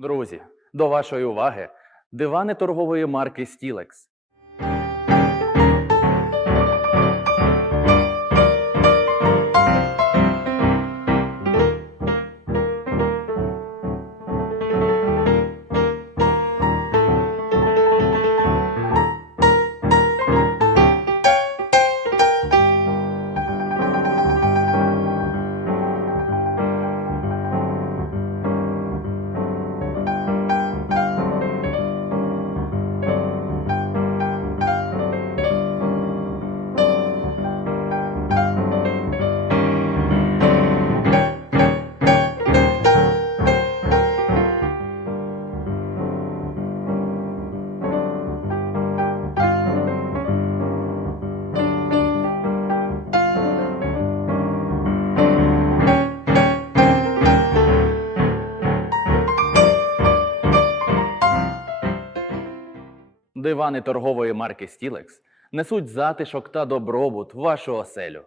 Друзі, до вашої уваги дивани торгової марки Стілекс. Дивани торгової марки Стілекс несуть затишок та добробут в вашу оселю.